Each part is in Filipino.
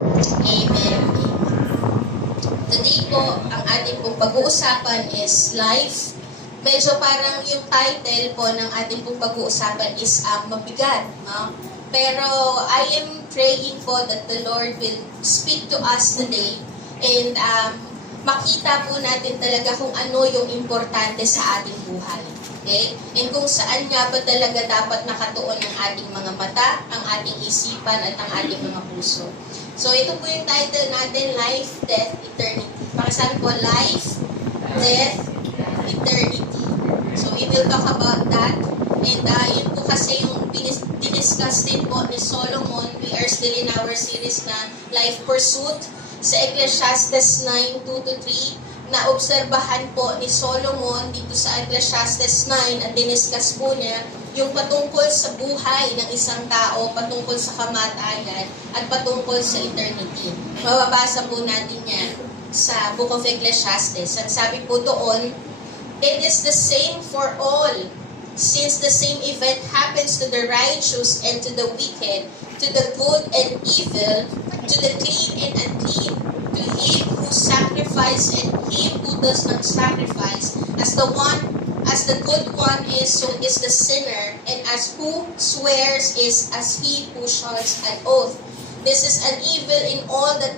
Amen. Today po, ang ating pong pag-uusapan is life. Medyo parang yung title po ng ating pong pag-uusapan is mabigat. No? Pero I am praying po that the Lord will speak to us today and makita po natin talaga kung ano yung importante sa ating buhay. Okay? And kung saan nga ba talaga dapat nakatuon ang ating mga mata, ang ating isipan, at ang ating mga puso. So ito po yung title natin, Life, Death, Eternity. Pakisabi po, Life, Death, Eternity. So we will talk about that. And yun po kasi yung diniscuss din po ni Solomon. We are still in our series na Life Pursuit sa Ecclesiastes 9:2-3. Na-obserbahan po ni Solomon dito sa Ecclesiastes 9 at diniscuss po niya yung patungkol sa buhay ng isang tao, patungkol sa kamatayan, at patungkol sa eternity. Mababasa po natin yan sa Book of Ecclesiastes. At sabi po doon, it is the same for all, since the same event happens to the righteous and to the wicked, to the good and evil, to the clean and unclean, to him who sacrifices and him who does not sacrifice, as the good one is, so is the sinner, and as who swears is as he who shuns an oath. This is an evil in all that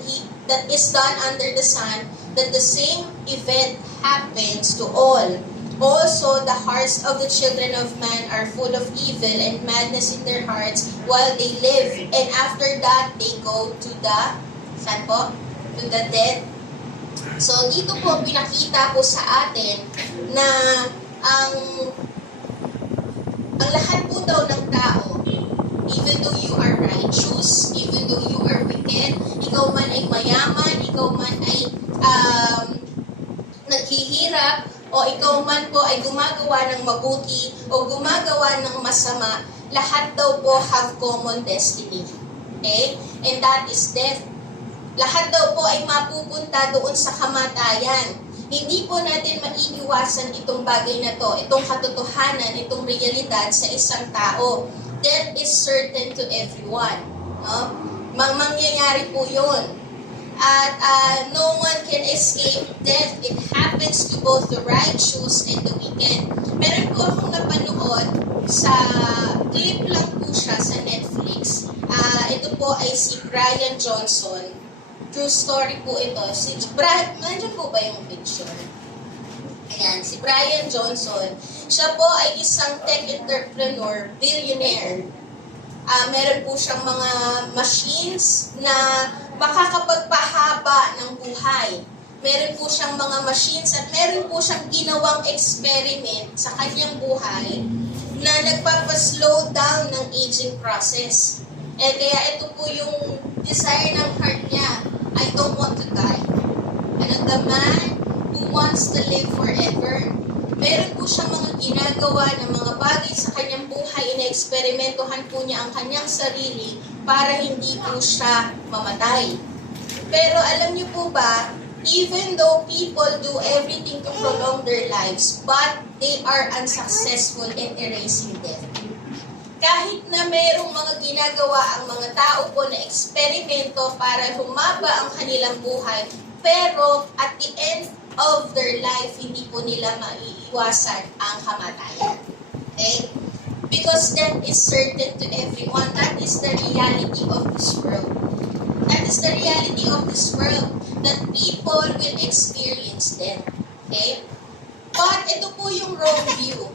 is done under the sun, that the same event happens to all. Also, the hearts of the children of man are full of evil and madness in their hearts while they live, and after that they go to the, saan po? To the dead. So, dito po pinakita po sa atin na ang lahat po daw ng tao, even though you are righteous, even though you are wicked, ikaw man ay mayaman, ikaw man ay naghihirap, o ikaw man po ay gumagawa ng mabuti o gumagawa ng masama, lahat daw po have common destiny. Okay? And that is death. Lahat daw po ay mapupunta doon sa kamatayan. Hindi po natin maiiwasan itong bagay na to, itong katotohanan, itong realidad sa isang tao. Death is certain to everyone. No? Mangyayari po yun. At no one can escape death. It happens to both the righteous and the wicked. Meron po akong napanood sa clip lang po siya sa Netflix. Ito po ay si Brian Johnson. True story po ito. Nandiyan po ba yung picture? Ayan, si Brian Johnson. Siya po ay isang tech entrepreneur, billionaire. Meron po siyang mga machines na makakapagpahaba ng buhay. Meron po siyang mga machines at meron po siyang ginawang experiment sa kanyang buhay na nagpapaslow down ng aging process. Kaya ito po yung desire ng heart niya. I don't want to die. And the man who wants to live forever, meron po siyang mga ginagawa ng mga bagay sa kanyang buhay, ina-eksperimentohan po niya ang kanyang sarili para hindi po siya mamatay. Pero alam niyo po ba, even though people do everything to prolong their lives, but they are unsuccessful in erasing death. Kahit na mayroong mga ginagawa ang mga tao po na eksperimento para humaba ang kanilang buhay, pero at the end of their life, hindi po nila maiiwasan ang kamatayan. Okay? Because that is certain to everyone. That is the reality of this world. That is the reality of this world, that people will experience death. Okay? But ito po yung wrong view.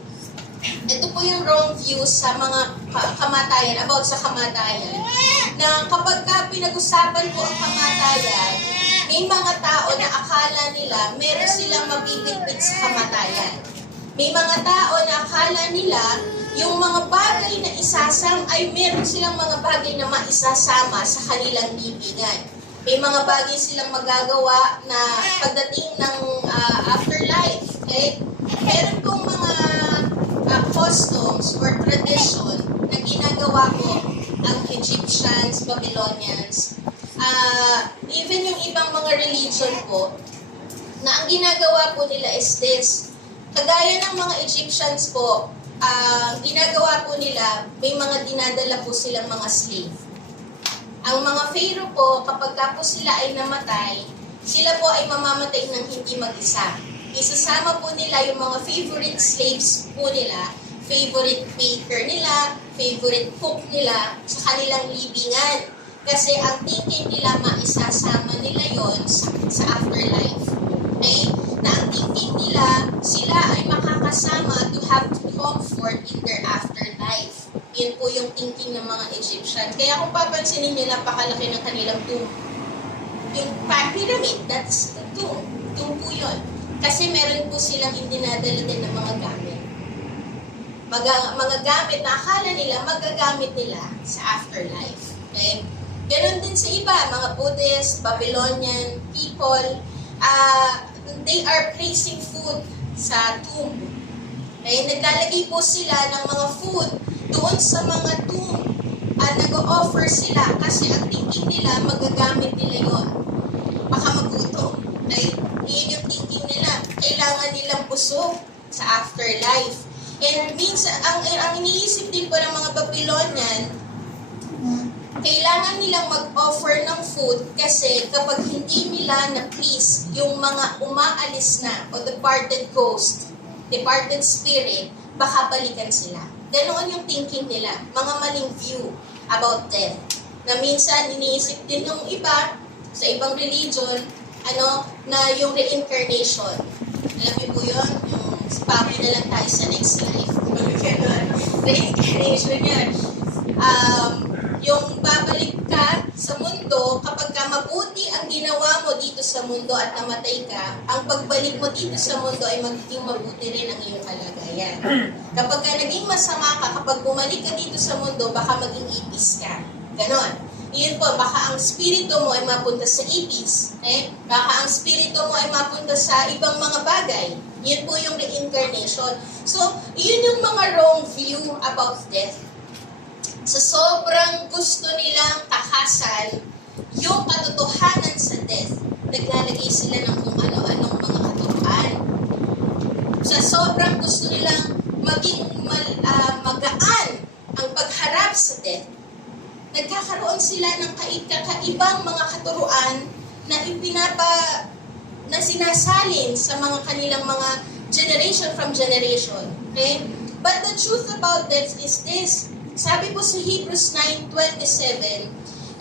Ito po yung wrong view sa mga kamatayan, about sa kamatayan. Na kapag pinag-usapan po ang kamatayan, may mga tao na akala nila meron silang mabibitbit sa kamatayan. May mga tao na akala nila yung mga bagay na isasam ay meron silang mga bagay na maisasama sa kanilang bibigan. May mga bagay silang magagawa na pagdating ng afterlife. Okay? Meron pong mga customs or tradition na ginagawa ko ang Egyptians, Babylonians, even yung ibang mga religion po, na ang ginagawa po nila is this. Kagaya ng mga Egyptians po, ginagawa po nila, may mga dinadala po silang mga slave. Ang mga Pharaoh po, kapag po sila ay namatay, sila po ay mamamatay ng hindi mag-isa. Isasama po nila yung mga favorite slaves po nila, favorite baker nila, favorite cook nila sa kanilang libingan. Kasi ang thinking nila, maisasama nila yon sa afterlife. Okay? Na ang thinking nila, sila ay makakasama to have comfort in their afterlife. Yun po yung thinking ng mga Egyptian. Kaya kung papansinin nyo, napakalaki ng kanilang tomb. Yung pyramid, that's the tomb. Tomb po yun. Kasi meron po silang dinadala din ng mga gamit. Mga gamit na akala nila, magagamit nila sa afterlife. Okay? Ganon din sa iba, mga Buddhist, Babylonian people, they are placing food sa tomb. Okay? Naglalagay po sila ng mga food doon sa mga tomb at nag-o-offer sila kasi ang thinking nila, magagamit nila yon. Baka magutom. Okay? Iyon yung thinking nila. Kailangan nilang busog sa afterlife. And minsan, ang iniisip din po ng mga Babylonian, kailangan nilang mag-offer ng food kasi kapag hindi nila na-please yung mga umaalis na o departed ghost, departed spirit, baka balikan sila. Ganoon yung thinking nila, mga maling view about death. Na minsan iniisip din ng iba sa ibang religion, na yung reincarnation. Alam niyo po yun? Yung papi na lang tayo sa next life. Ganon. Reincarnation yan. Yung babalik ka sa mundo, kapag ka mabuti ang ginawa mo dito sa mundo at namatay ka, ang pagbalik mo dito sa mundo ay magiging mabuti rin ang iyong kalagayan. Kapag ka naging masama ka, kapag bumalik ka dito sa mundo, baka maging ipis ka. Ganon. Yun po, baka ang spirito mo ay mapunta sa ipis. Baka ang spirito mo ay mapunta sa ibang mga bagay. Yun po yung reincarnation. So, yun yung mga wrong view about death. Sa sobrang gusto nilang takasan yung katotohanan sa death, naglalagay sila ng kung ano-anong mga katotohanan. Sa sobrang gusto nilang maging magaan ang pagharap sa death, nagkakaroon sila ng kakaibang mga katuruan na sinasalin sa mga kanilang mga generation from generation. Okay? But the truth about death is this. Sabi po sa Hebrews 9:27,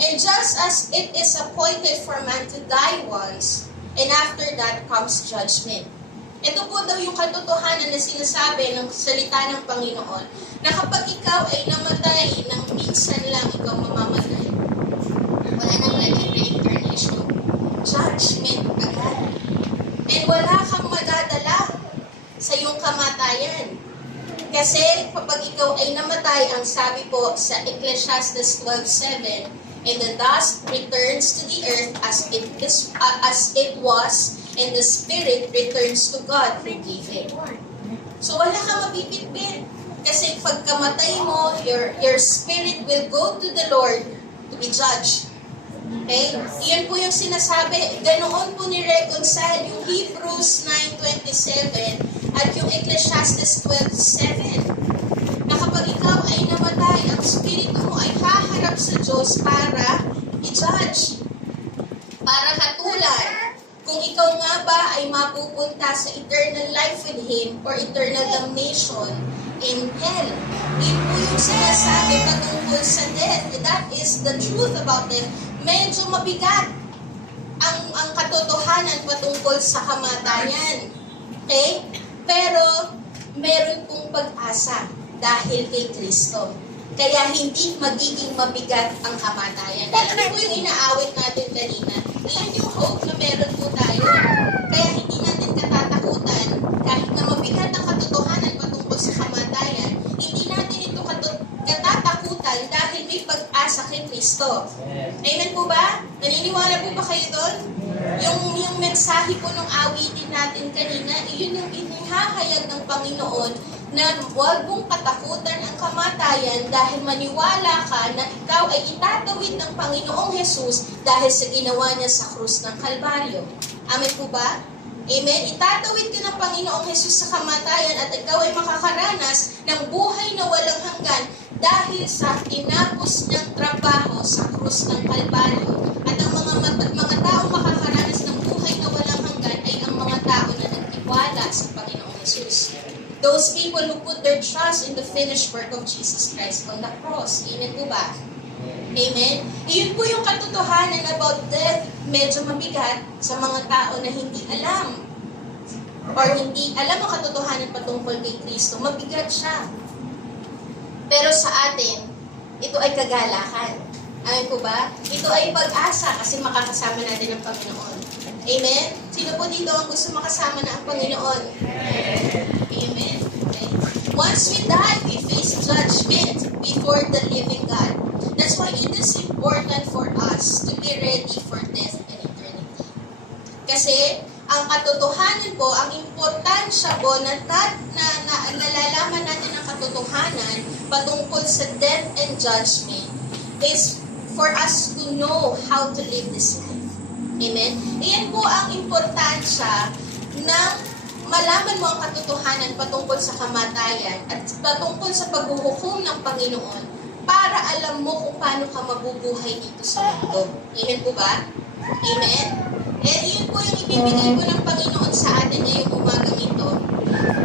and just as it is appointed for man to die once, and after that comes judgment. Ito po daw yung katotohanan na sinasabi ng salita ng Panginoon, na kapag ikaw ay namatay ng minsan lang, ikaw mamamatay. Wala nang naging reincarnation. Judgment agad. And wala kang madadala sa iyong kamatayan. Kasi kapag ikaw ay namatay, ang sabi po sa Ecclesiastes 12:7, and the dust returns to the earth as it was, and the spirit returns to God who gave it. So wala kang mabibitbit. Kasi pag kamatay mo, your spirit will go to the Lord to be judged. Okay? Iyan po yung sinasabi. Ganoon po ni-reconcile yung Hebrews 9:27 at yung Ecclesiastes 12:7. Na kapag ikaw ay namatay, ang spirito mo ay haharap sa Diyos para i-judge. Para hatulan. Kung ikaw nga ba ay mapupunta sa eternal life with Him or eternal damnation in hell. Yun po yung sinasabi patungkol sa death. That is the truth about death. Medyo mabigat ang katotohanan patungkol sa kamatayan. Okay? Pero, meron pong pag-asa dahil kay Kristo. Kaya hindi magiging mabigat ang kamatayan. Alam po yung inaawit natin kanina. Yan yung hope na meron po tayo. Kaya hindi natin katatakutan kahit na mabigat ang katotohanan patungkol sa kamatayan, hindi natin ito katatakutan dahil may pag-asa kay Kristo. Amen po ba? Naniniwala po ba kayo doon? Yung mensahe po ng awitin natin kanina, yun yung inihahayag ng Panginoon na huwag mong katakutan ang kamatayan dahil maniwala ka na ikaw ay itatawid ng Panginoong Jesus dahil sa ginawa niya sa krus ng Kalbaryo. Amen po ba? Amen? Itatawid ka ng Panginoong Jesus sa kamatayan at ikaw ay makakaranas ng buhay na walang hanggan dahil sa tinapos niyang trabaho sa krus ng Kalbaryo. At ang mga taong makakaranas ng buhay na walang hanggan ay ang mga tao na nagtiwala sa Panginoong Jesus. Those people who put their trust in the finished work of Jesus Christ on the cross. Amen po ba? Amen? Iyon po yung katotohanan about death. Medyo mabigat sa mga tao na hindi alam or hindi alam ang katotohanan patungkol kay Kristo. Mabigat siya. Pero sa atin, ito ay kagalakan. Amen po ba? Ito ay pag-asa kasi makakasama natin ang Panginoon. Amen? Sino po dito ang gusto makasama na ang Panginoon? Amen. Okay. Once we die, we face judgment before the living God. That's why it is important for us to be ready for death and eternity. Kasi, ang katotohanan po, ang importansya po na nalalaman natin ang katotohanan patungkol sa death and judgment is for us to know how to live this life. Amen? Iyan po ang importansya ng malaman mo ang katotohanan patungkol sa kamatayan at patungkol sa paghuhukom ng Panginoon para alam mo kung paano ka mabubuhay dito sa mundo. Amen po ba? Amen? Eh, yun po yung ibibigay po ng Panginoon sa atin ngayong umagang ito.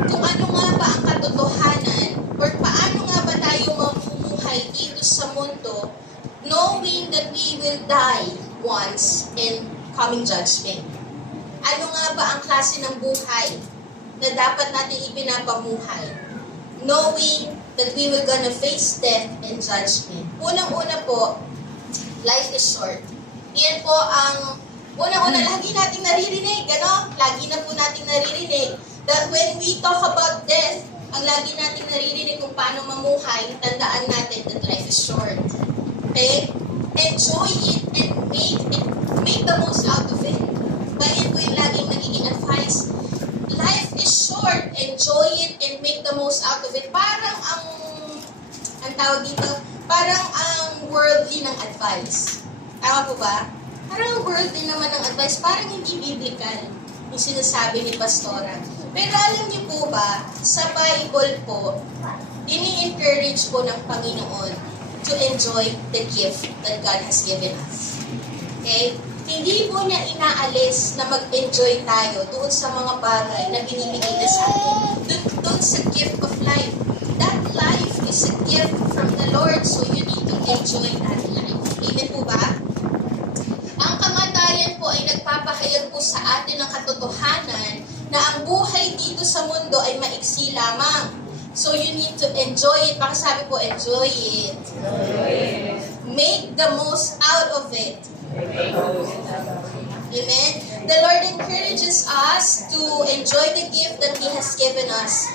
Kung ano nga ba ang katotohanan or paano nga ba tayo mamumuhay dito sa mundo knowing that we will die once in coming judgment. Ano nga ba ang klase ng buhay na dapat natin ipinapamuhay? Knowing that we will gonna face death and judgment. Unang-una po, life is short. Yan po ang unang-una, lagi nating naririnig, ano? Lagi na po nating naririnig that when we talk about death, ang lagi nating naririnig kung paano mamuhay, tandaan natin that life is short. Okay? Enjoy it and make the most out of it. Kaya po yung laging nagiging advice. Life is short, enjoy it and make the most out of it. Parang ang tawag dito, parang ang worldly ng advice. Tama po ba? Parang worldly naman ng advice, parang hindi biblical yung sinasabi ni Pastora. Pero alam niyo po ba, sa Bible po, ini-encourage po ng Panginoon to enjoy the gift that God has given us. Okay? Hindi po niya inaalis na mag-enjoy tayo doon sa mga bagay na binibigay na sa atin. Doon sa gift of life. That life is a gift from the Lord, so you need to enjoy that life. Amen po ba? Ang kamatayan po ay nagpapahayag po sa atin ng katotohanan na ang buhay dito sa mundo ay maiksi lamang. So you need to enjoy it. Baka sabi po, enjoy it. Make the most out of it. Amen? The Lord encourages us to enjoy the gift that He has given us.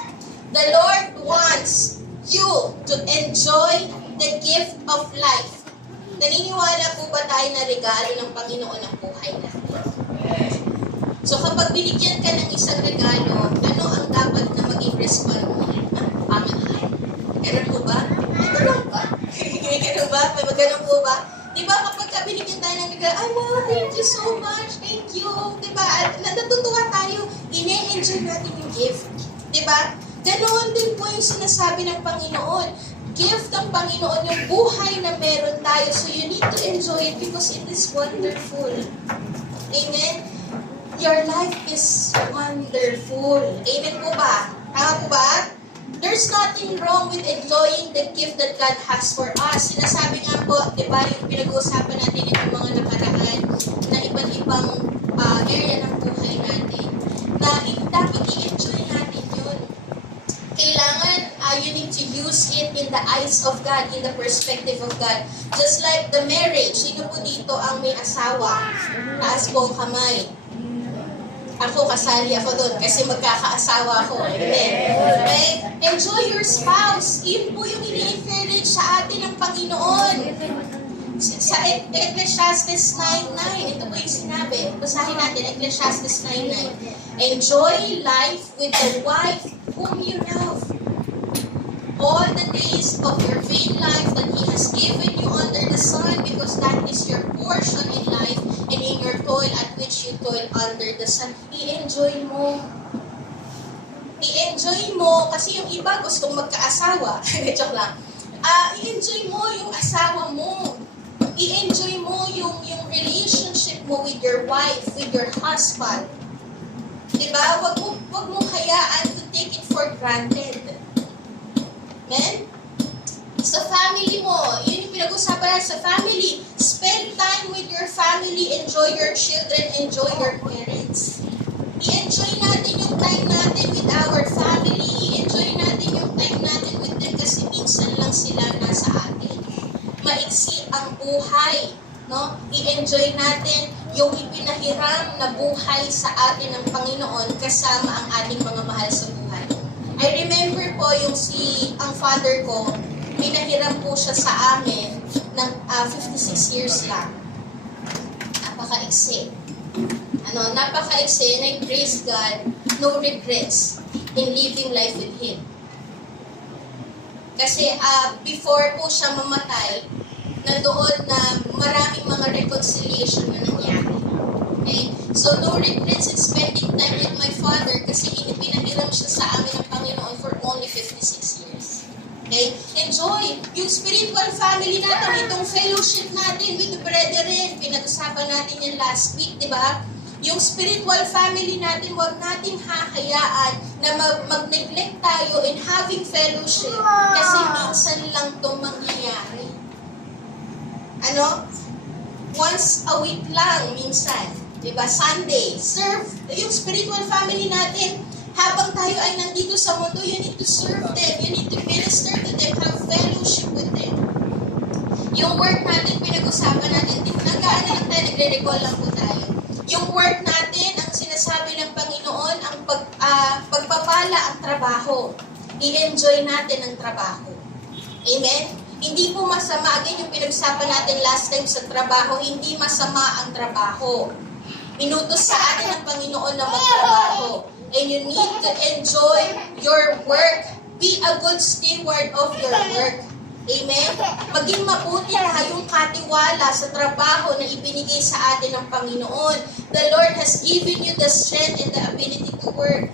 The Lord wants you to enjoy the gift of life. Naniniwala po ba tayo na regalo ng Panginoon ang buhay natin? So kapag binigyan ka ng isang regalo, ano ang dapat na maging response mo? Pamahal. Ganun po ba? Ito lang ba? Ganun ba? May magano'n po ba? Diba kapag binigyan tayo ng regalo, ay wow, thank you so much, thank you. Diba? At natutuwa tayo, ine-enjoy natin yung gift. Diba? Ganoon din po yung sinasabi ng Panginoon. Gift ng Panginoon yung buhay na meron tayo. So you need to enjoy it because it is wonderful. Amen? Your life is wonderful. Amen po ba? Tama po ba? There's nothing wrong with enjoying the gift that God has for us. Sinasabi nga po, di ba, yung pinag-uusapan natin itong mga nakaraan na iba't ibang area ng buhay natin, na dapat i-enjoy natin yun. Kailangan, you need to use it in the eyes of God, in the perspective of God. Just like the marriage, sino po dito ang may asawa? Taas po ang kamay. Ako, kasali ako doon kasi magkakaasawa ako. Amen. Okay? Enjoy your spouse. Yun po yung ini-encourage sa atin ng Panginoon. Sa Ecclesiastes 9:9, ito po yung sinabi. Basahin natin, Ecclesiastes 9:9. Enjoy life with the wife whom you love. All the days of your vain life that He has given you under the sun, because that is your portion in life and in your toil at which you toil under the sun. I-enjoy mo. I-enjoy mo kasi yung iba gustong magkaasawa. Joke lang. i-enjoy mo yung asawa mo. I-enjoy mo yung relationship mo with your wife, with your husband. Diba? Wag mo hayaan to take it for granted. Amen? Sa family mo, yun yung pinag-usapan natin sa family. Spend time with your family, enjoy your children, enjoy your parents. I-enjoy natin yung time natin with our family, i-enjoy natin yung time natin with them kasi minsan lang sila nasa atin. Maiksi ang buhay, no? I-enjoy natin yung ipinahiram na buhay sa atin ng Panginoon kasama ang ating mga mahal sa buhay. I remember po ang father ko, pinahiram po siya sa amin ng 56 years lang. Napaka-iksi. Napaka-iksi, and I praise God, no regrets in living life with Him. Kasi before po siya mamatay, nandoon na maraming mga reconciliation na nangyari. Okay? So, no regrets in spending time with my father kasi pinahiram siya sa amin ng Panginoon for only 56 years. Okay? Enjoy yung spiritual family natin, itong fellowship natin with the brethren. Pinag-usapan natin yan last week, di ba? Yung spiritual family natin, huwag nating hahayaan na mag-neglect tayo in having fellowship kasi minsan lang itong mangyayari. Once a week lang minsan. Diba? Sunday. Serve yung spiritual family natin. Habang tayo ay nandito sa mundo, you need to serve them. You need to minister to them. Have fellowship with them. Yung work natin, pinag-usapan natin. Nagkaan na lang tayo, nagre-recall lang po tayo. Yung work natin, ang sinasabi ng Panginoon, ang pagpapala ang trabaho. I-enjoy natin ang trabaho. Amen? Hindi po masama. Again, yung pinag-usapan natin last time sa trabaho, hindi masama ang trabaho. Inutos sa atin ng Panginoon na magtrabaho. And you need to enjoy your work. Be a good steward of your work. Amen? Maging mabuti tayong katiwala sa trabaho na ibinigay sa atin ng Panginoon. The Lord has given you the strength and the ability to work.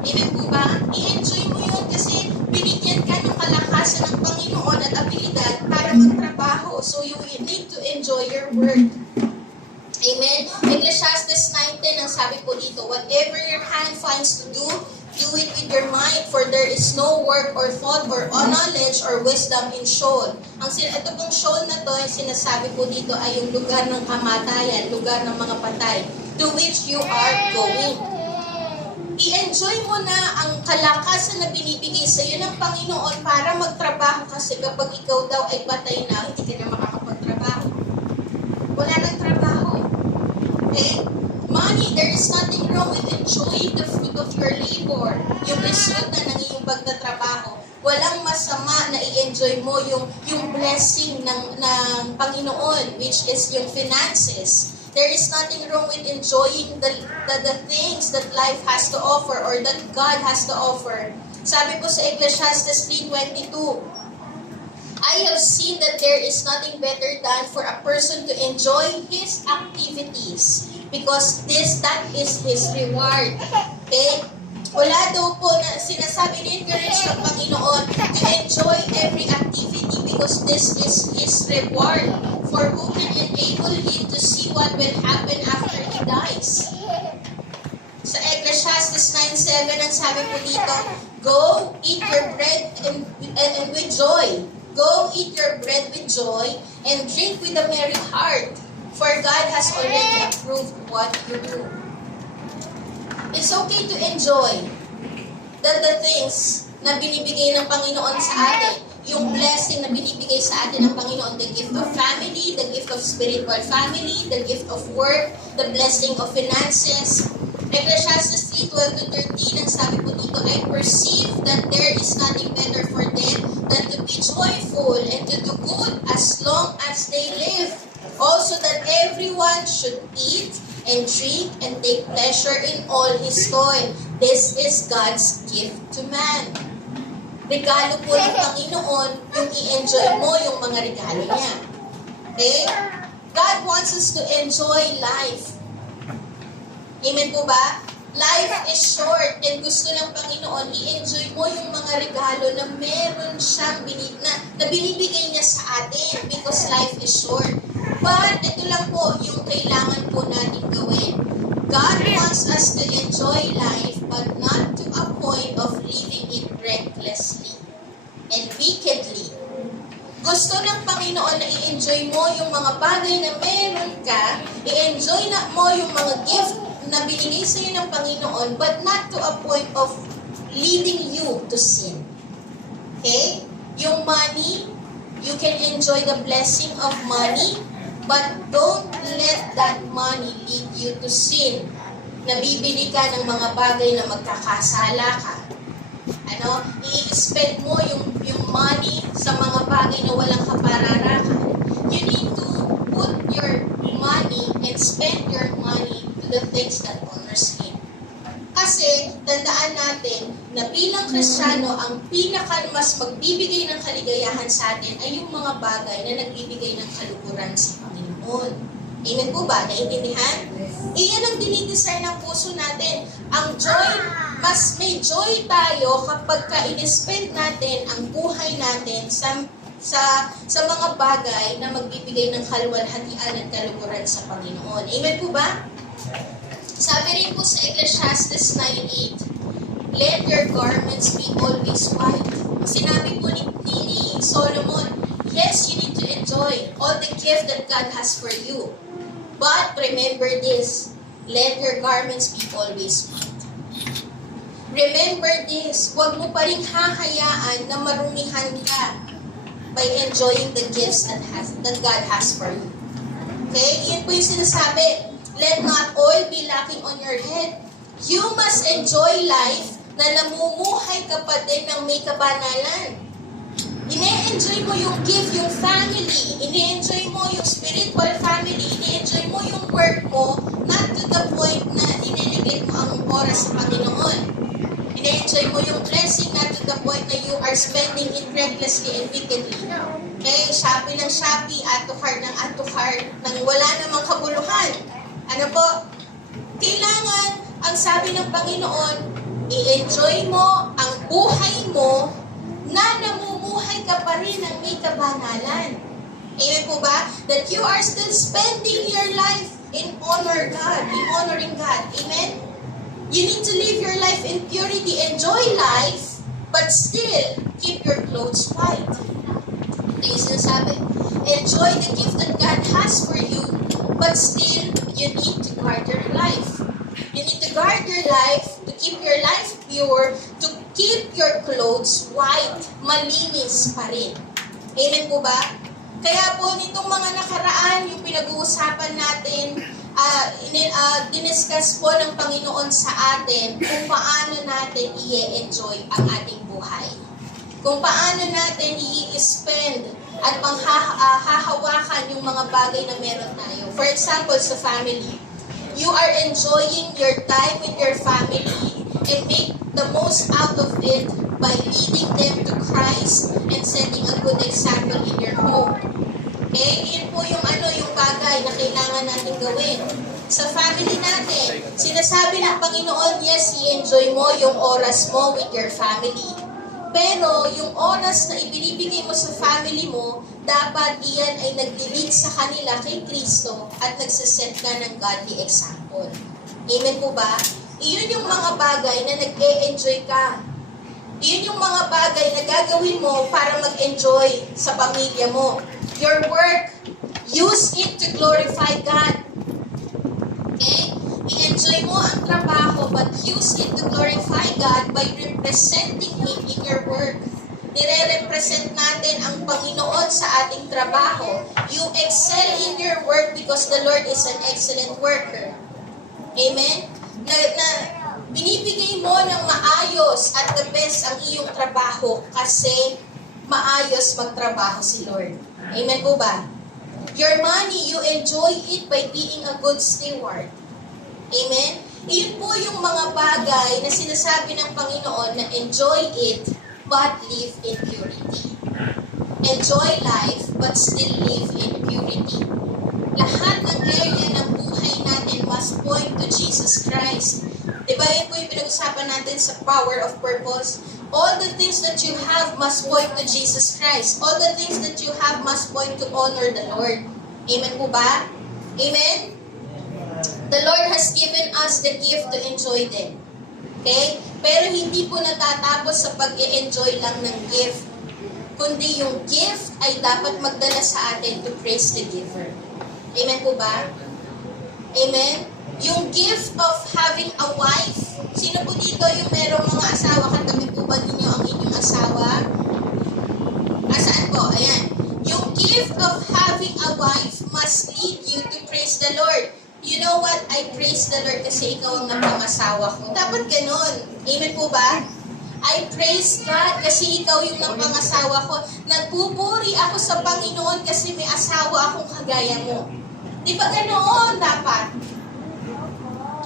Amen po ba? I-enjoy mo yun kasi binigyan ka ng kalakasan ng Panginoon at abilidad para magtrabaho. So you need to enjoy your work. Amen? Ecclesiastes 9:10 ang sabi po dito, whatever your hand finds to do it with your mind, for there is no work or thought or knowledge or wisdom in Sheol. Ito pong Sheol na to, yung sinasabi po dito ay yung lugar ng kamatayan, lugar ng mga patay, to which you are going. I-enjoy mo na ang kalakasan na binibigay sa iyo ng Panginoon para magtrabaho kasi kapag ikaw daw ay patay na, hindi ka na makakapagtrabaho. Wala nang trabaho. Okay? Money, there is nothing wrong with enjoying the fruit of your labor. Yung resulta ng iyong pagtatrabaho. Walang masama na i-enjoy mo yung blessing ng Panginoon, which is yung finances. There is nothing wrong with enjoying the things that life has to offer or that God has to offer. Sabi po sa Ecclesiastes 3:22, I have seen that there is nothing better than for a person to enjoy his activities because that is his reward. Okay? Wala daw po na sinasabi ni encourage ng Panginoon to enjoy every activity because this is his reward. For who can enable him to see what will happen after he dies? Sa Ecclesiastes 9:7 ang sabi po dito, go eat your bread and with joy. Go eat your bread with joy and drink with a merry heart, for God has already approved what you do. It's okay to enjoy the things na binibigay ng Panginoon sa atin. Yung blessing na binibigay sa atin ng Panginoon, the gift of family, the gift of spiritual family, the gift of work, the blessing of finances. Ecclesiastes 3:12-13, ang sabi po dito, I perceive that there is nothing better for them than to be joyful and to do good as long as they live. Also that everyone should eat and drink and take pleasure in all his toil. This is God's gift to man. Regalo po ng Panginoon, yung i-enjoy mo yung mga regalo niya. Okay? God wants us to enjoy life. Amen po ba? Life is short and gusto ng Panginoon, i-enjoy mo yung mga regalo na meron siyang na binibigay niya sa atin because life is short. But ito lang po yung kailangan po natin gawin. God wants us to enjoy life but not to a point of living it recklessly and wickedly. Gusto ng Panginoon na i-enjoy mo yung mga bagay na meron ka, i-enjoy na mo yung mga gift na binigay sa iyo ng Panginoon, but not to a point of leading you to sin. Okay? Yung money, you can enjoy the blessing of money, but don't let that money lead you to sin. Nabibili ka ng mga bagay na magkakasala ka. I-spend mo yung money sa mga bagay na walang kapararakan. You need to put your money and spend your money to the things that honors Him. Kasi, tandaan natin na bilang Kristiyano, ang mas magbibigay ng kaligayahan sa atin ay yung mga bagay na nagbibigay ng kaluguran sa Panginoon. Amen po ba? Naintindihan? Iyan ang dinidesire ng puso natin. Ang joy, mas may joy tayo kapag in-spend natin ang buhay natin sa mga bagay na magbibigay ng kaluwalhatian at kaluguran sa Panginoon. Amen po ba? Sabi rin po sa Ecclesiastes 9:8, let your garments be always white. Sinabi po ni Solomon, yes, you need to enjoy all the gift that God has for you. But remember this, let your garments be always white. Remember this, huwag mo pa rin hahayaan na marumihan ka by enjoying the gifts that God has for you. Okay? Yun po yung sinasabi. Let not oil be lacking on your head. You must enjoy life na namumuhay ka pa din ng may kabanalan. Ine-enjoy mo yung gift, yung family. Ine-enjoy mo yung spiritual family. Ine-enjoy mo yung work mo, not to the point na ine-neglect mo ang oras sa Panginoon. Ine-enjoy mo yung blessing, not to the point na you are spending it recklessly and wickedly. Okay? Shopee ng Shopee, add to cart ng add to cart, nang wala namang kabuluhan. Ano po? Kailangan, ang sabi ng Panginoon, i-enjoy mo ang buhay mo na namumuhay ka pa rin ng may kabanalan. Amen po ba? That you are still spending your life in honor God, in honoring God. Amen? You need to live your life in purity, enjoy life, but still keep your clothes white. Ito yung sinasabi. Enjoy the gift that God has for you, but still, you need to guard your life. You need to guard your life, to keep your life pure, to keep your clothes white, malinis pa rin. Amen po ba? Kaya po, nitong mga nakaraan, yung pinag-uusapan natin, diniscuss po ng Panginoon sa atin kung paano natin i-enjoy ang ating buhay. Kung paano natin i-spend at hahawakan yung mga bagay na meron tayo. For example, sa family. You are enjoying your time with your family and make the most out of it by leading them to Christ and setting a good example in your home. Okay? Yun po yung yung bagay na kailangan natin gawin. Sa family natin, sinasabi ng Panginoon, yes, i-enjoy mo yung oras mo with your family. Pero yung oras na ibinibigay mo sa family mo, dapat iyan ay nag-lead sa kanila kay Kristo at nagsiset ka ng godly example. Amen po ba? Iyon yung mga bagay na nag-e-enjoy ka. Iyon yung mga bagay na gagawin mo para mag-enjoy sa pamilya mo. Your work, use it to glorify God. Okay? I-enjoy mo ang trabaho, but use it to glorify God by representing Him in your work. Nire-represent natin ang Panginoon sa ating trabaho. You excel in your work because the Lord is an excellent worker. Amen? Na binibigay mo ng maayos at the best ang iyong trabaho kasi maayos magtrabaho si Lord. Amen po ba? Your money, you enjoy it by being a good steward. Amen? Iyon po yung mga bagay na sinasabi ng Panginoon na enjoy it but live in purity. Enjoy life but still live in purity. Lahat ng area ng buhay natin must point to Jesus. Jesus Christ. Diba yun po yung pinag-usapan natin sa power of purpose? All the things that you have must point to Jesus Christ. All the things that you have must point to honor the Lord. Amen po ba? Amen? The Lord has given us the gift to enjoy them. Okay? Pero hindi po natatapos sa pag-i-enjoy lang ng gift. Kundi yung gift ay dapat magdala sa atin to praise the giver. Amen po ba? Amen? Yung gift of having a wife. Sino po dito yung merong mga asawa? Katabi po ba ninyo ang inyong asawa? Saan po? Ayan. Yung gift of having a wife must lead you to praise the Lord. You know what? I praise the Lord kasi ikaw ang napangasawa ko. Dapat ganun. Amen po ba? I praise God kasi ikaw yung napangasawa ko. Nagpupuri ako sa Panginoon kasi may asawa akong kagaya mo. Di ba ganoon dapat?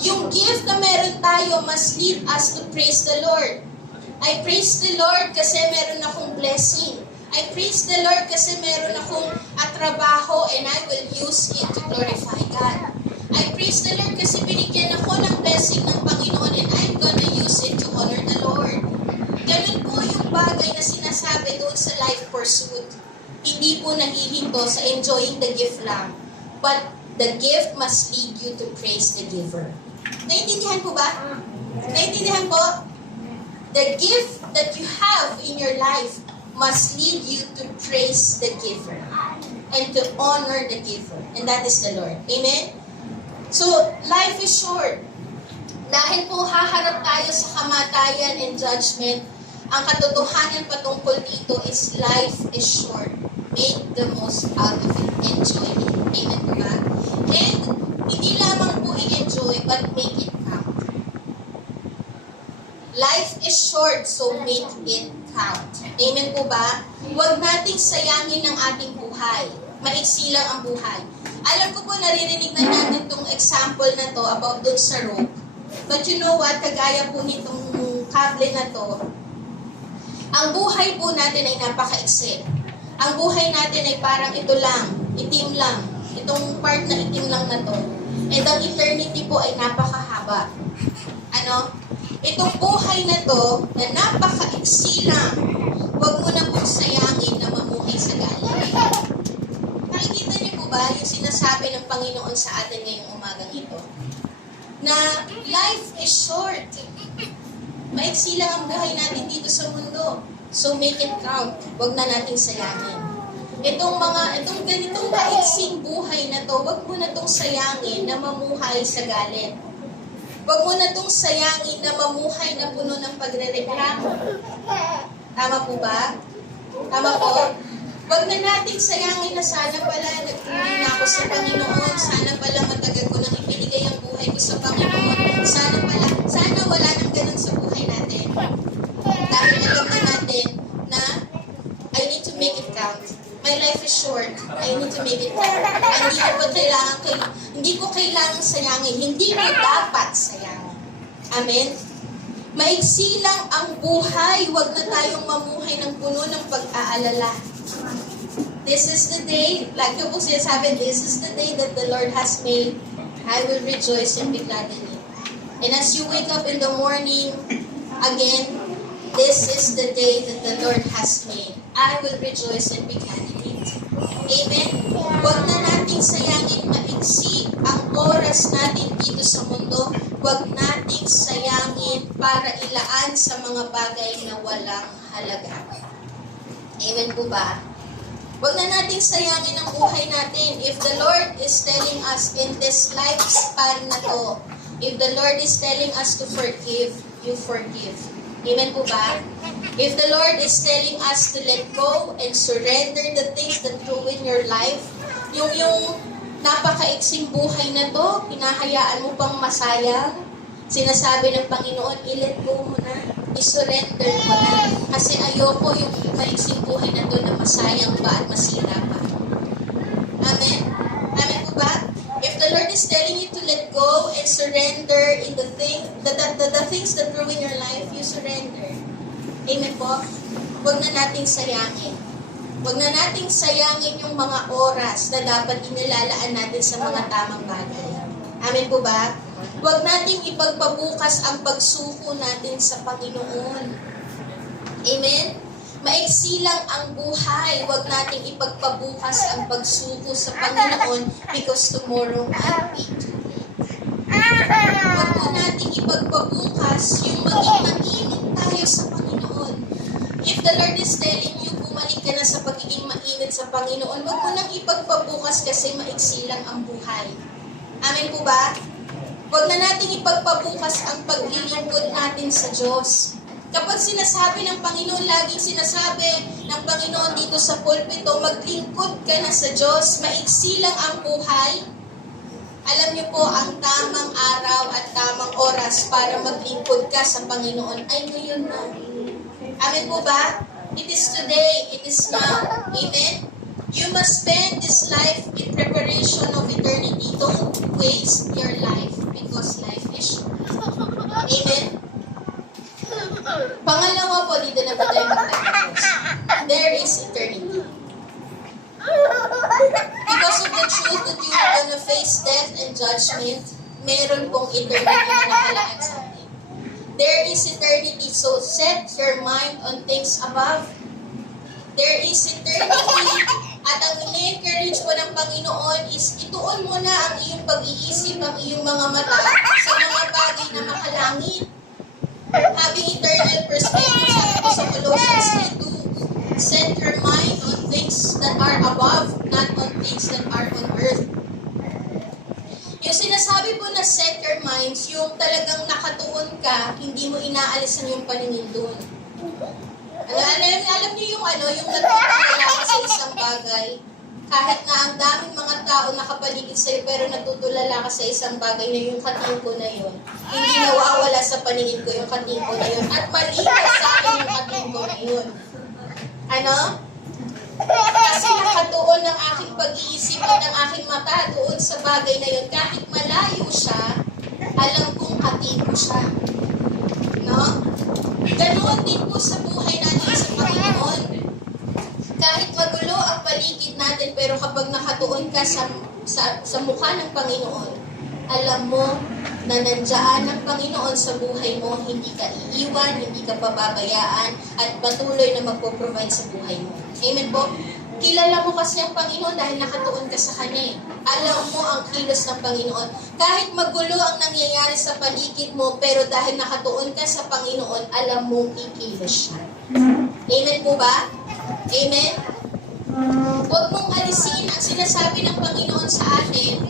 Yung gift na meron tayo must lead us to praise the Lord. I praise the Lord kasi meron akong blessing. I praise the Lord kasi meron akong trabaho and I will use it to glorify God. I praise the Lord kasi binigyan ako ng blessing ng Panginoon and I'm gonna use it to honor the Lord. Ganun po yung bagay na sinasabi doon sa life pursuit. Hindi po nahihinto sa enjoying the gift lang. But the gift must lead you to praise the giver. Naintindihan po ba? Naintindihan po? The gift that you have in your life must lead you to praise the giver and to honor the giver. And that is the Lord. Amen? So, life is short. Dahil po haharap tayo sa kamatayan and judgment, ang katotohanan patungkol dito is life is short. Make the most out of it. Enjoy it. Amen po ba? And hindi lamang po i-enjoy, but make it count. Life is short, so make it count. Amen po ba? Huwag nating sayangin ang ating buhay. Maiksi lang ang buhay. Alam ko po, naririnig na natin itong example na to about dun sa rope. But you know what? Kagaya po nitong kable na to, ang buhay po natin ay napaka-iksi. Ang buhay natin ay parang ito lang, itim lang. Itong part na itim lang na to. And ang eternity po ay napakahaba. Ano? Itong buhay na to, na napaka-iksi lang, huwag mo na pong sayangin na mamuhay sa galit. Nakikita niyo po ba yung sinasabi ng Panginoon sa atin ngayong umagang ito? Na life is short. Maiksi lang ang buhay natin dito sa mundo. So make it count. Huwag na nating sayangin. Itong ganitong maiksing buhay na to, huwag mo na itong sayangin na mamuhay sa galit. Huwag mo na itong sayangin na mamuhay na puno ng pagrereklamo. Tama po ba? Tama po? Huwag na nating sayangin na sana pala nagpuli na ako sa Panginoon. Sana pala matagal ko nang ibinigay ang buhay ko sa Panginoon. Sana wala nang ganun sa buhay natin. Dahil alam na natin na I need to make it count. My life is short. I need to make it count. Hindi ko kailangan sayangin. Hindi ko dapat sayangin. Amen? Maiksi lang ang buhay. Huwag na tayong mamuhay ng puno ng pag-aalala. This is the day, like yung po sinasabi, this is the day that the Lord has made. I will rejoice and be glad in it. And as you wake up in the morning, again, this is the day that the Lord has made. I will rejoice and be glad in it. Amen? Huwag na nating sayangin maiksi ang oras natin dito sa mundo. Huwag nating sayangin para ilaan sa mga bagay na walang halaga. Amen po ba? Huwag na nating sayangin ang buhay natin. If the Lord is telling us in this lifespan na to, if the Lord is telling us to forgive, you forgive. Amen po ba? If the Lord is telling us to let go and surrender the things that ruin your life, yung napakaiksing buhay na to, hinahayaan mo pang masayang, sinasabi ng Panginoon, i-let go mo na, i-surrender mo na. Kasi ayoko yung maiksing buhay na to na masayang pa at masira pa. Amen? Amen po ba? If the Lord is telling you to let go and surrender in the things that ruin your life, you surrender. Amen po? Huwag na nating sayangin. Huwag na nating sayangin yung mga oras na dapat inilalaan natin sa mga tamang bagay. Amen po ba? Huwag nating ipagpabukas ang pagsuko natin sa Panginoon. Amen? Maiksi lang ang buhay. Huwag nating ipagpabukas ang pagsuko sa Panginoon because tomorrow might be too late. Huwag po nating ipagpabukas yung maging mainit tayo sa Panginoon. If the Lord is telling you, bumalik ka na sa pagiging mainit sa Panginoon, huwag mo nang ipagpabukas kasi maiksi lang ang buhay. Amen po ba? Huwag na nating ipagpabukas ang paglilingkod natin sa Diyos. Kapag sinasabi ng Panginoon, laging sinasabi ng Panginoon dito sa pulpito, maglingkod ka na sa Diyos, maiksi lang ang buhay. Alam niyo po, ang tamang araw at tamang oras para maglingkod ka sa Panginoon ay ngayon na. Amen po ba? It is today, it is now. Amen? You must spend this life in preparation of eternity. Don't waste your life because life is short. Amen? Pangalawa po, dito na ba tayo magtatapos? There is eternity. Because of the truth that you are gonna face death and judgment, meron pong eternity na nakalaan sa atin. There is eternity, so set your mind on things above. There is eternity, at ang ini-encourage mo ng Panginoon is ituon mo na ang iyong pag-iisip, ang iyong mga mata sa mga bagay na makalangit. Having eternal perspective, sabi ko sa Colossians 3:2, set your mind on things that are above, not on things that are on earth. Yung sinasabi po na set your minds, yung talagang nakatuon ka, hindi mo inaalisan yung paningin doon. Alam niyo yung natutulala ka sa isang bagay, kahit na ang daming mga tao nakapaligid sa'yo, pero natutulala ka sa isang bagay na yung kating ko na yun. Hindi nawawala sa paningin ko yung kating ko na yun. At malipas sa akin yung kating ko na yun. Ano? Kasi nakatuon ng aking pag-iisip at ng aking mata doon sa bagay na yun. Kahit malayo siya, alam kong kating ko siya. No? Ganoon din po sa buhay natin sa Panginoon. Kahit magulo ang paligid natin, pero kapag nakatuon ka sa mukha ng Panginoon, alam mo na nandiyan ang Panginoon sa buhay mo, hindi ka iiwan, hindi ka pababayaan, at patuloy na magpo-provide sa buhay mo. Amen po? Kilala mo kasi ang Panginoon dahil nakatuon ka sa Kanya. Alam mo ang kilos ng Panginoon. Kahit magulo ang nangyayari sa paligid mo, pero dahil nakatuon ka sa Panginoon, alam mong ikilos siya. Amen po ba? Amen? Huwag mong alisin ang sinasabi ng Panginoon sa atin.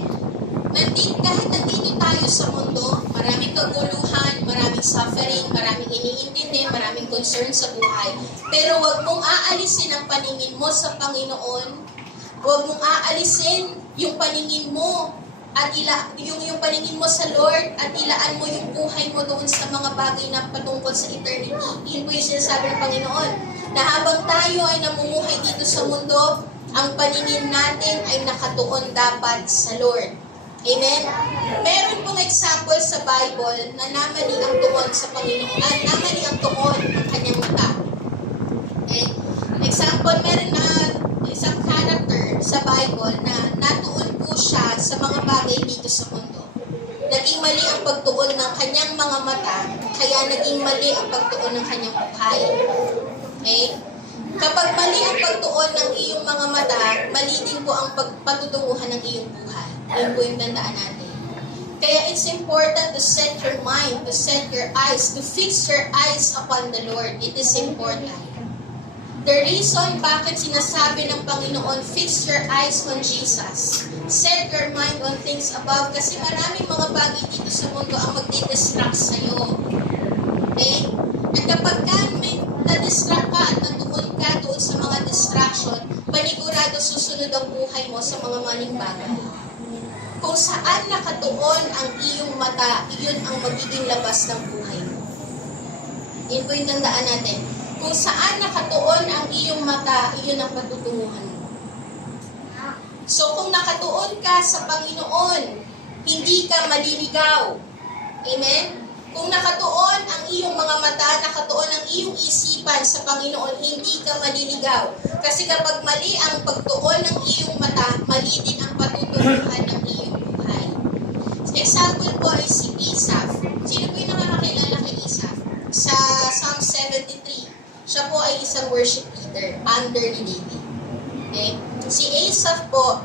Kahit nandito tayo sa mundo, maraming kaguluhan, maraming suffering, maraming iniintindi, maraming concern sa buhay. Pero huwag mong aalisin ang paningin mo sa Panginoon. Huwag mong aalisin yung paningin mo at yung paningin mo sa Lord at ilaan mo yung buhay mo doon sa mga bagay na patungkol sa eternity. Yun po yung sinasabi ng Panginoon. Na habang tayo ay namumuhay dito sa mundo, ang paningin natin ay nakatuon dapat sa Lord. Amen? Meron pong example sa Bible na namali ang tuon sa Panginoon, namali ang tuon ng kanyang mata. Okay? Example, meron na isang character sa Bible na natuon po siya sa mga bagay dito sa mundo. Naging mali ang pagtuon ng kanyang mga mata, kaya naging mali ang pagtuon ng kanyang buhay. Okay? Kapag mali ang pagtuon ng iyong mga mata, mali din po ang patutunguhan ng iyong buhay. Yun po yung tandaan natin. Kaya it's important to set your mind, to set your eyes, to fix your eyes upon the Lord. It is important. The reason bakit sinasabi ng Panginoon, fix your eyes on Jesus. Set your mind on things above. Kasi maraming mga bagay dito sa mundo ang magdidistract sa'yo. Okay? At kapag may na-distract ka at natuon ka doon sa mga distraction, panigurado susunod ang buhay mo sa mga maling bagay. Kung saan nakatuon ang iyong mata, iyon ang magiging labas ng buhay mo. Yun po yung tandaan natin. Kung saan nakatuon ang iyong mata, iyon ang patutunguhan mo. So kung nakatuon ka sa Panginoon, hindi ka maliligaw. Amen? Kung nakatuon ang iyong mga mata, nakatuon ang iyong isipan sa Panginoon, hindi ka maliligaw. Kasi kapag mali ang pagtuon ng iyong mata, mali din ang patutunguhan ng iyong buhay. Example po ay si Asaph. Sino po yung nakakakilala kay Asaph? Sa Psalm 73, siya po ay isang worship leader under ni David. Okay? Si Asaph po,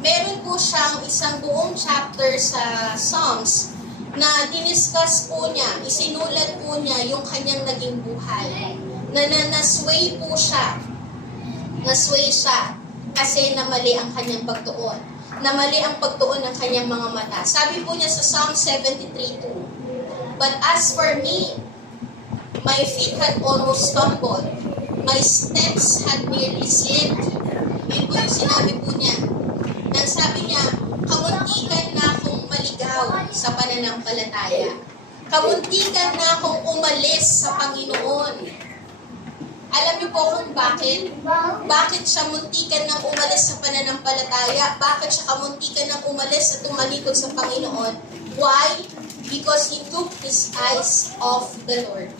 meron po siyang isang buong chapter sa Psalms na diniscuss po niya, isinulat po niya yung kanyang naging buhay. Nasway po siya. Nasway siya kasi namali ang kanyang pagtuon. Namali ang pagtuon ng kanyang mga mata. Sabi po niya sa Psalm 73:2, "But as for me, my feet had almost stumbled. My steps had nearly slipped." Yun po yung sinabi po niya. Nang sabi niya, kamuntikan na akong maligaw sa pananampalataya. Kamuntikan na akong umalis sa Panginoon. Alam niyo po kung bakit? Bakit siya muntikan ng umalis sa pananampalataya? Bakit siya kamuntikan ng umalis at tumalikod sa Panginoon? Why? Because he took his eyes off the Lord.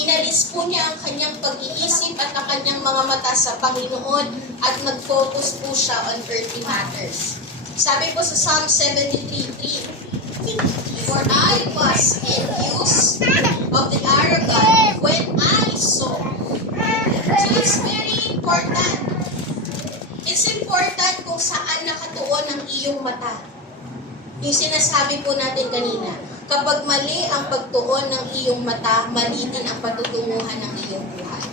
Inalis po niya ang kanyang pag-iisip at ang kanyang mga mata sa Panginoon at nag-focus po siya on earthly matters. Sabi po sa Psalm 73:3, "For I was envious of the arrogant when I saw." So it's very important. It's important kung saan nakatuon ang iyong mata. Yung sinasabi po natin kanina, kapag mali ang pagtuon ng iyong mata, mali din ang patutunguhan ng iyong buhay.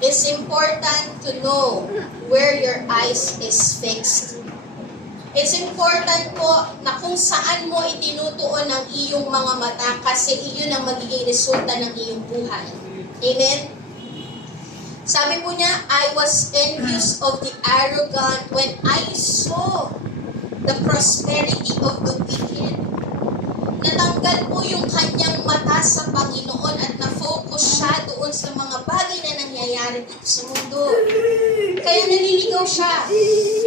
It's important to know where your eyes is fixed. It's important po na kung saan mo itinutuon ang iyong mga mata kasi iyon ang magiging resulta ng iyong buhay. Amen? Sabi po niya, "I was envious of the arrogant when I saw the prosperity of the wicked." Natanggal po yung kanyang mata sa Panginoon at na-focus siya doon sa mga bagay na nangyayari dito sa mundo. Kaya naliligaw siya.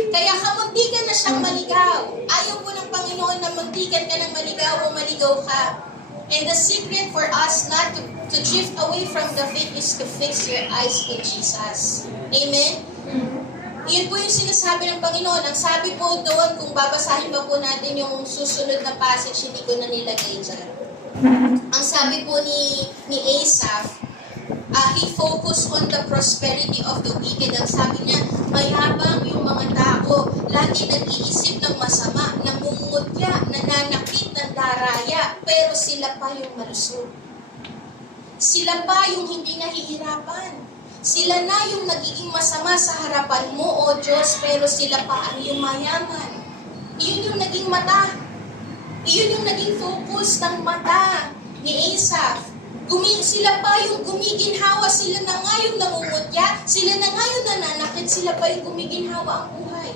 Kaya kamuntikan na siyang maligaw. Ayaw po ng Panginoon na muntikan ka ng maligaw o maligaw ka. And the secret for us not to drift away from the faith is to fix your eyes on Jesus. Amen? Iyon po yung sinasabi ng Panginoon. Ang sabi po doon, kung babasahin pa po natin yung susunod na passage, hindi ko na nilagay dyan. Ang sabi po ni Asaph, he focused on the prosperity of the wicked. Ang sabi niya, mayabang yung mga tao, lagi nag-iisip ng masama, namumutya, nananakit, nandaraya, pero sila pa yung malusog. Sila pa yung hindi nahihirapan. Sila na yung nagiging masama sa harapan mo, O Diyos, pero sila pa ang yung mayaman. Iyon yung naging mata. Iyon yung naging focus ng mata ni Asaph. Sila pa yung gumiginhawa, sila na nga yung namumutya, sila na nga yung nananakit, sila pa yung gumiginhawa ang buhay.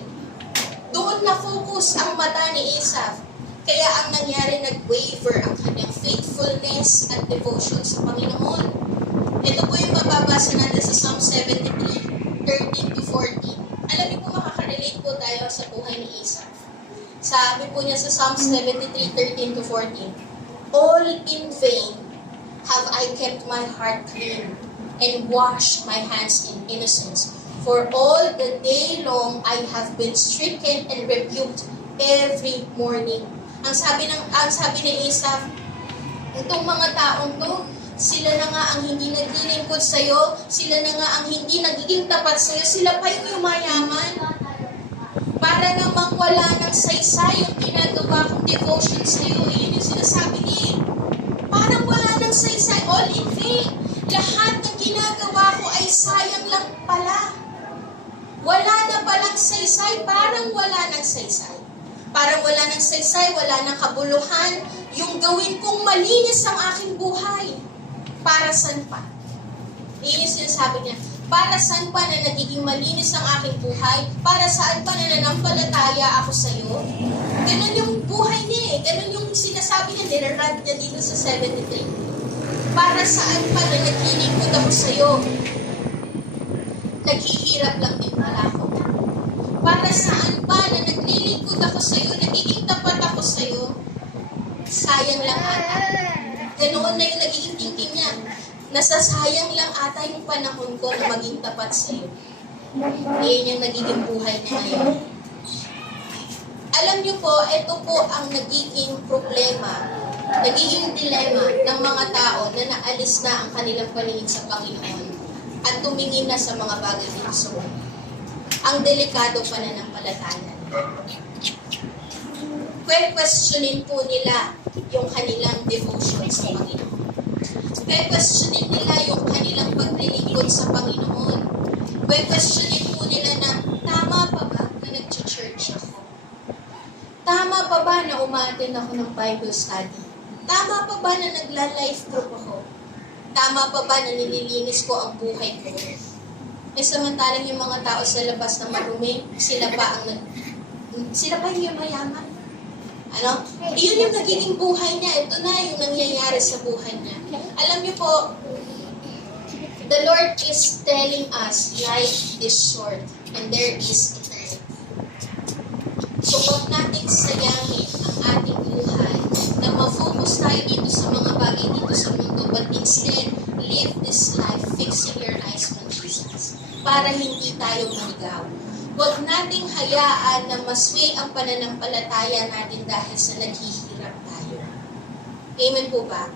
Doon na focus ang mata ni Asaph. Kaya ang nangyari, nag-waver ang kanyang faithfulness at devotion sa Panginoon. Ito po yung mababasa natin sa Psalm 73:13-14. Alam niyo po, makaka-relate po tayo sa buhay ni Asaph. Sabi po niya sa Psalm 73:13-14, "All in vain have I kept my heart clean and washed my hands in innocence. For all the day long I have been stricken and rebuked every morning." Ang sabi ni Asaph, itong mga taong to, sila na nga ang hindi naglilingkod sa'yo, sila na nga ang hindi nagiging tapat sa'yo, sila pa yung yumayaman. Para namang wala ng saysay yung ginagawa kong devotion sa'yo. Yun yung sinasabi niya. Parang wala ng saysay, all in vain. Lahat ng ginagawa ko ay sayang lang pala. Wala na palang saysay, parang wala ng saysay. Parang wala ng saysay, wala ng kabuluhan. Yung gawin kong malinis ang aking buhay. Para saan pa? Iyon yung sinasabi niya. Para saan pa na nagiging malinis ang aking buhay? Para saan pa na nanampalataya ako sa iyo? Ganun yung buhay niya eh. Ganun yung sinasabi niya, nirarad niya dito sa 73. Para saan pa na naglilingkod ako sa iyo? Naghihirap lang din pala ako. Para saan pa na naglilingkod ako sa iyo? Nagiging tapat ako sa iyo? Sayang lang ata. Ganoon na yung nagiging thinking niya. Nasasayang lang ata yung panahon ko na maging tapat sa iyo. Iyan yung nagiging buhay niya ngayon. Alam niyo po, ito po ang nagiging nagiging dilema ng mga tao na naalis na ang kanilang paningin sa Panginoon at tumingin na sa mga bagay dito sa mundo. Ang delikado pananampalataya. Questionin po nila yung kanilang devotion sa Panginoon. Questionin nila yung kanilang paglilingkod sa Panginoon. Questionin po nila na, tama pa ba na nag-church ako? Tama pa ba na umattend ako ng Bible study? Tama pa ba na nagla-life group ako? Tama pa ba na nililinis ko ang buhay ko? Samantalang yung mga tao sa labas na marumi, sila pa yung mayaman. Ano? Iyon yung nagiging buhay niya. Ito na yung nangyayari sa buhay niya. Alam niyo po, the Lord is telling us life is short and there is eternity. So, huwag natin sayangin ang ating buhay na ma-focus tayo dito sa mga bagay dito sa mundo, but instead, live this life fixing your eyes on Jesus para hindi tayo maligaw. Huwag nating hayaan na masway ang pananampalataya natin dahil sa naghihirap tayo. Amen po ba?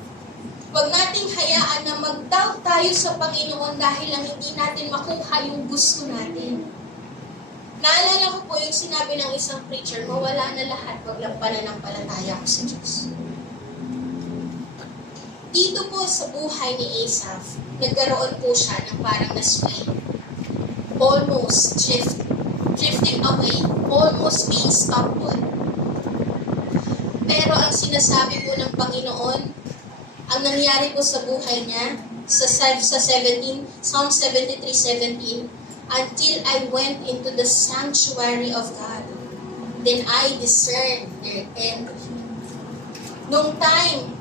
Huwag nating hayaan na mag-doubt tayo sa Panginoon dahil lang hindi natin makuha yung gusto natin. Naalala ko po yung sinabi ng isang preacher, mawala na lahat, wag lang pananampalataya ko sa Diyos. Dito po sa buhay ni Asaph, nagkaroon po siya ng parang nasway. Almost drifting away, almost being stumbled. Pero ang sinasabi po ng Panginoon, ang nangyari po sa buhay niya, sa Psalm 73:17, until I went into the sanctuary of God, then I discerned their end. Nung time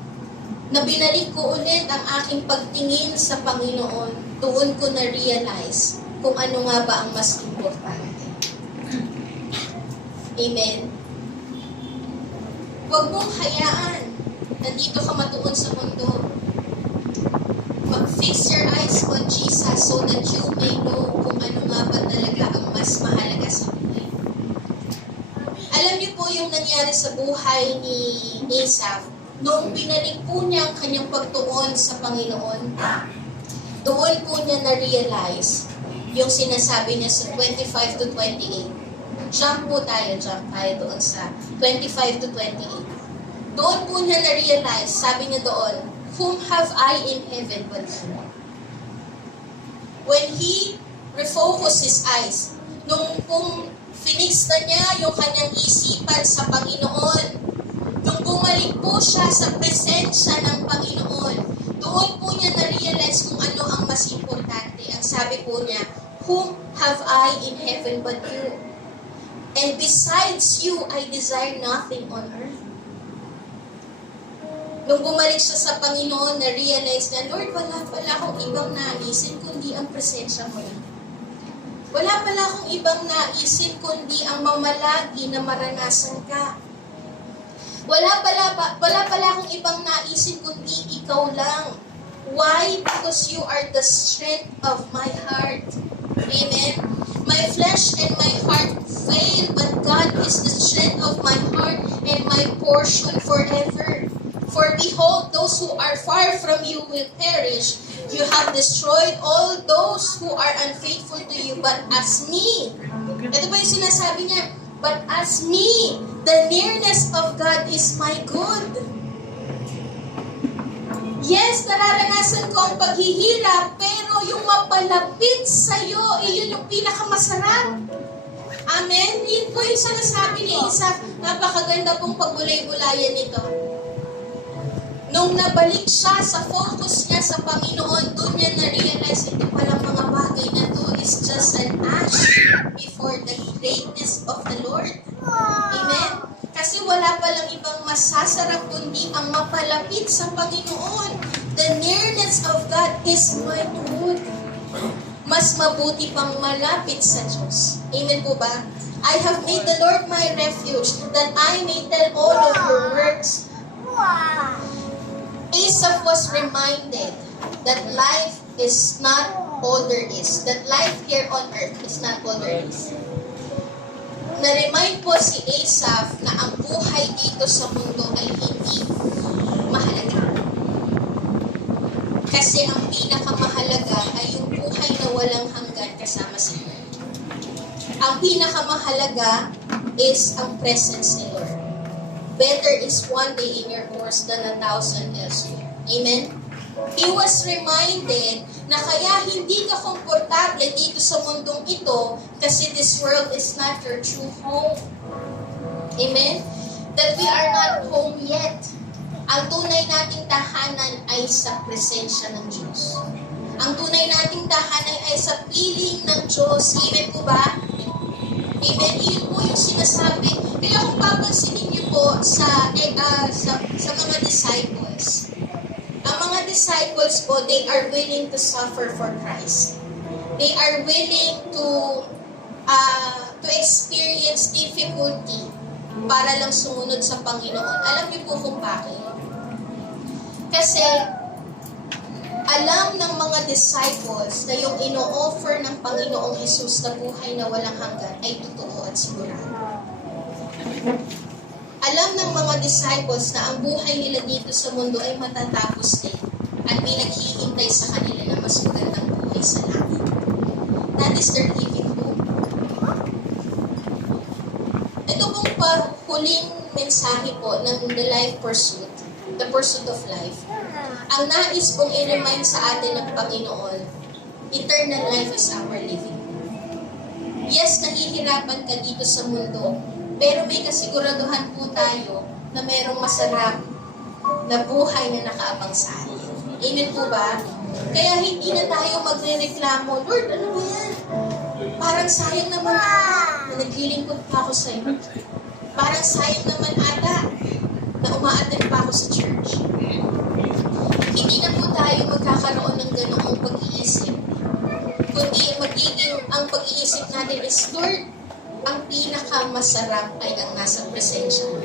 na binalik ko ulit ang aking pagtingin sa Panginoon, doon ko na-realize kung ano nga ba ang mas importante. Amen. Huwag mong hayaan na dito ka matuon sa mundo. Mag-fix your eyes on Jesus so that you may know kung ano nga ba talaga ang mas mahalaga sa buhay. Alam niyo po yung nangyari sa buhay ni Asaph, noong binalik po niya ang kanyang pagtuon sa Panginoon, doon po niya na-realize yung sinasabi niya sa 25 to 28. Jump tayo doon sa 25 to 28. Doon po niya na-realize, sabi niya doon, whom have I in heaven but you? When he refocused his eyes, nung finix na niya yung kanyang isipan sa Panginoon, nung bumalik po siya sa presensya ng Panginoon, doon po niya na-realize kung ano ang mas importante. Ang sabi po niya, whom have I in heaven but you? And besides you, I desire nothing on earth. Nung bumalik siya sa Panginoon, na-realize na, Lord, wala pala akong ibang naisin kundi ang presensya mo lang. Wala pala akong ibang naisin kundi ang mamalagi na maranasan ka. Wala pala akong ibang naisin kundi ikaw lang. Why? Because you are the strength of my heart. Amen? My flesh and my heart fail, but God is the strength of my heart and my portion forever. For behold, those who are far from you will perish. You have destroyed all those who are unfaithful to you. But as me, ito ba yung sinasabi niya? But as me, the nearness of God is my good. Yes, nararanasan ko ang paghihirap, pero yung mapalapit sa'yo, yun yung pinakamasarap. Amen? Yun po yung sinasabi ni Asaph. Napakaganda pong pagbulay-bulayan nito. Nung nabalik siya sa focus niya sa Panginoon, doon niya na-realize ito palang mga bagay na to is just an ash before the greatness of the Lord. Amen? Kasi wala palang ibang masasarap kundi ang mapalapit sa Panginoon. The nearness of God is my good. Mas mabuti pang malapit sa Diyos. Amen po ba? I have made the Lord my refuge, that I may tell all of your works. Asaph was reminded that life is not all there is. That life here on earth is not all there is. Na-remind po si Asaph na ang buhay dito sa mundo ay hindi Ang pinakamahalaga is ang presence ni Lord. Better is one day in your course than 1,000 elsewhere. Amen? He was reminded na kaya hindi ka komportable dito sa mundong ito kasi this world is not your true home. Amen? That we are not home yet. Ang tunay nating tahanan ay sa presensya ng Diyos. Ang tunay nating tahanan ay sa piling ng Diyos. Amen po ba? Amen? Iyon po yung sinasabi. Kaya kung papansinin niyo po sa mga disciples, ang mga disciples po, they are willing to suffer for Christ. They are willing to experience difficulty para lang sumunod sa Panginoon. Alam niyo po kung bakit? Kasi alam ng mga disciples na yung ino-offer ng Panginoong Jesus na buhay na walang hanggan ay totoo at sigurado. Alam ng mga disciples na ang buhay nila dito sa mundo ay matatapos din at may naghihintay sa kanila na mas magandang buhay sa langit. That is their living hope. Ito pong huling mensahe po ng The Life Pursuit, The Pursuit of Life. Ang nais pong i-remind sa atin ng Panginoon, eternal life is our living. Yes, nahihirapan ka dito sa mundo, pero may kasiguraduhan po tayo na mayroong masarap na buhay na nakaabang sa atin. Amen po ba? Kaya hindi na tayo magre-reklamo, Lord, ano ba yan? Parang sayang naman ata na naglilingkod pa ako sa iyo. Parang sayang naman ata na umaattend pa ako sa church. Hindi na po tayo magkakaroon ng ganoong pag-iisip. Kundi ang pag-iisip natin is, Lord, ang pinakamasarap ay ang nasa presensya mo.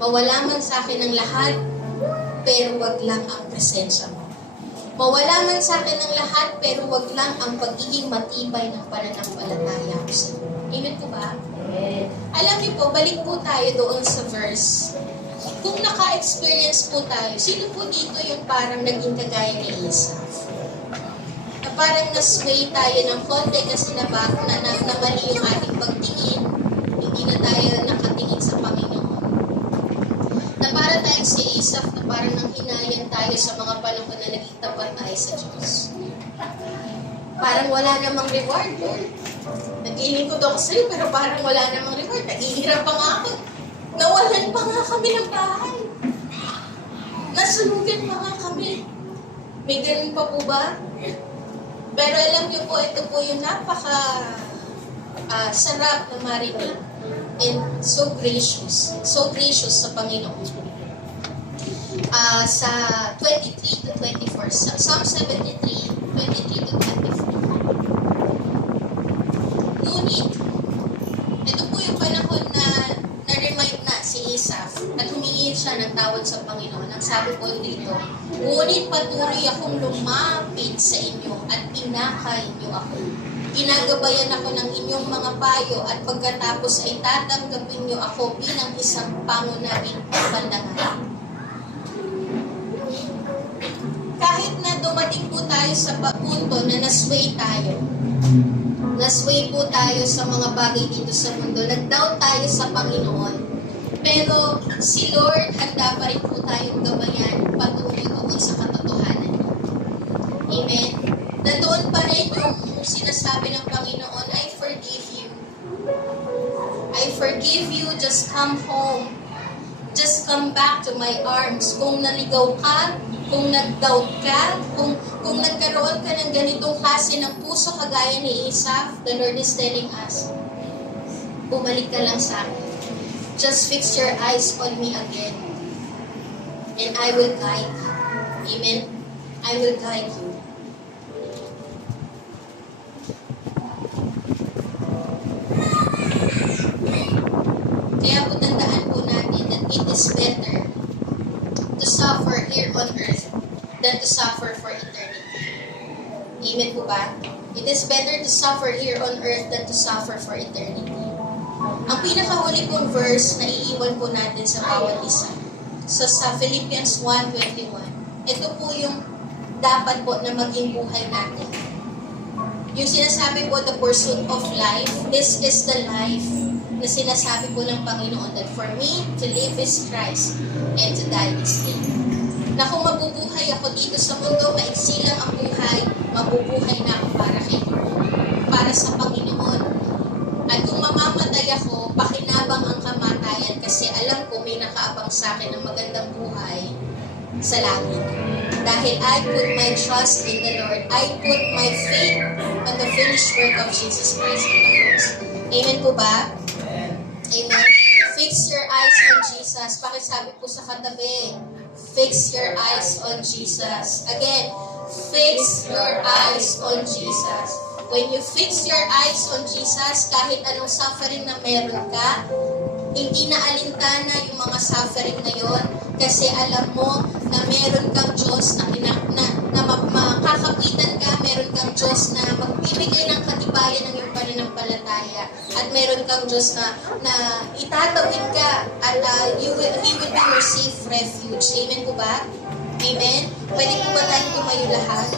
Mawala man sa akin ang lahat, pero wag lang ang presensya mo. Mawala man sa akin ang lahat, pero wag lang ang pagiging matibay ng pananampalataya ko sa iyo. Amen po ba? Alam niyo po, balik po tayo doon sa verse. Kung naka-experience po tayo, sino po dito yung parang naging kagaya ni Esau? Na parang na-sway tayo ng konti kasi na mali yung ating pagtingin, hindi na tayo nakatingin sa Panginoon. Na parang tayong si Esau, na parang nanghinayan tayo sa mga panahon na naging tapat tayo sa Diyos. Parang wala namang reward, Lord. Nag-ilingkod ako sa'yo, pero parang wala namang reward. Nag-ihirap pa nga ako. Nawalan pa nga kami ng bahay. Nasunugan pa nga kami. May ganun pa po ba? Pero alam niyo po, ito po yung sarap na marinig. And so gracious. So gracious sa Panginoon. Sa 23 to 24. Psalm 73, 23 to 24. Ngunit, ito po yung panahon na na-remind na si Esau at humingi siya ng tawad sa Panginoon. Ang sabi po dito, ngunit patuloy akong lumapit sa inyo at pinakay niyo ako. Ginagabayan ako ng inyong mga payo at pagkatapos ay tatanggapin niyo ako bilang isang pangunahing pandangal. Kahit na dumating po tayo sa punto na nasway tayo, nasway po tayo sa mga bagay dito sa mundo. Nag-doubt tayo sa Panginoon. Pero si Lord, handa pa rin po tayong gabayan patungo doon sa katotohanan. Amen? Nandoon pa rin yung sinasabi ng Panginoon, I forgive you. I forgive you, just come home. Just come back to my arms. Kung naligaw ka, kung nag-doubt ka, kung nagkaroon ka ng ganitong klase ng puso kagaya ni Esau, the Lord is telling us, bumalik ka lang sa akin. Just fix your eyes on me again. And I will guide you. Amen? I will guide you. Kaya po tandaan po natin that it is better to suffer here on earth than to suffer for eternity. Amen po ba? It is better to suffer here on earth than to suffer for eternity. Ang pinakahuli pong verse na iiwan po natin sa bawat isa. So sa Philippians 1:21, ito po yung dapat po na maging buhay natin. Yung sinasabi po, the pursuit of life, this is the life na sinasabi po ng Panginoon that for me, to live is Christ and to die is gain. Na kung mabubuhay ako dito sa mundo, maiksi lang ang buhay, mabubuhay na ako para kay Lord, para sa Panginoon. At kung mamamatay ako, pakinabang ang kamatayan kasi alam ko may nakaabang sa akin ng magandang buhay sa langit. Dahil I put my trust in the Lord. I put my faith on the finished work of Jesus Christ on the cross. Amen po ba? Amen. Fix your eyes on Jesus. Pakisabi po sa katabi, fix your eyes on Jesus. Again, fix your eyes on Jesus. When you fix your eyes on Jesus, kahit anong suffering na meron ka, hindi na alintana yung mga suffering na yon kasi alam mo na meron kang Diyos na makakapitan ka, meron kang Diyos na magbibigay ng katibayan ng iyong pananampalataya at meron kang Diyos na itatawid ka at He will be your safe refuge. Amen po ba? Amen? Pwede po ba tayong tumayo lahat?